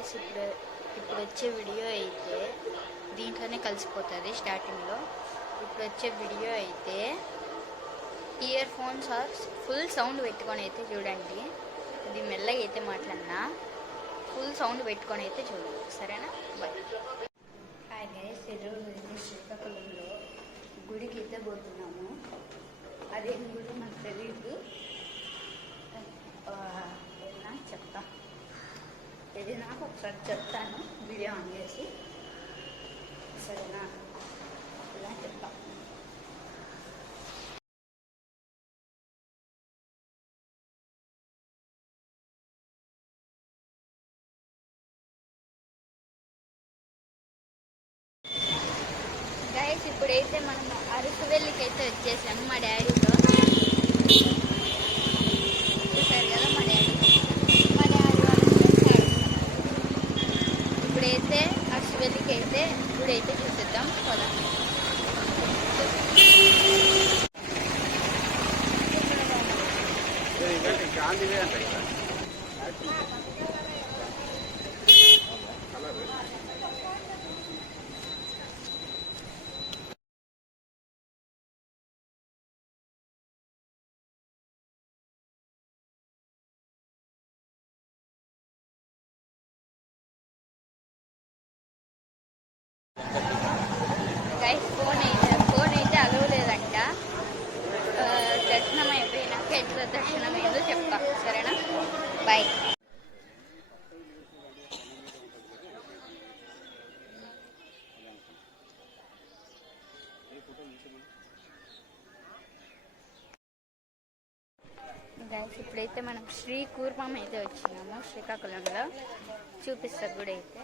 Guys ఇప్పుడు వచ్చే video అయితే దీంట్లోనే కలిసిపోతుంది స్టార్టింగ్లో. ఇప్పుడు వచ్చే వీడియో అయితే earphones or full sound పెట్టుకొని అయితే చూడండి. ఇది మెల్లగా అయితే మాట్లాడినా ఫుల్ సౌండ్ పెట్టుకొని అయితే చూడండి, సరేనా? బాయ్. హాయ్ గైస్, ఈరోజు శ్రీకాకుళంలో గుడికి అయితే పోతున్నాము. అదేం గుడి నాకు తెలీదు, చెప్తా. ఇది నాకు ఒకసారి చెప్తాను వీడియో ఆన్ చేసి, సరేనా? ఇలా చెప్తా. గైస్, ఇప్పుడైతే మనం అరకువెల్లికి అయితే వచ్చేసాము మా డాడీతో. చూసారు కదా మా డాడీ ఇప్పుడైతే అరకువెల్లికి అయితే ఇప్పుడైతే చూసేద్దాం కదా. గైస్, ఫోన్ అయితే అలవ్ లేదంట. దర్శనం అయిపోయినాక ఎట్లా దర్శనం అయిందో చెప్తా, సరేనా? బాయ్. గైస్, ఇప్పుడైతే మనం శ్రీకూర్మం అయితే వచ్చినాము శ్రీకాకుళంలో. చూపిస్తా గుడి అయితే.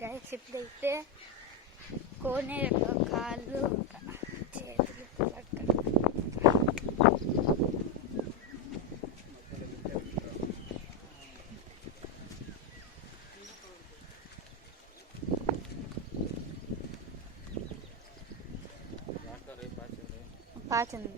గైస్, ఇప్పుడైతే కోనేరులో కాళ్ళు చేతులు పాచింది.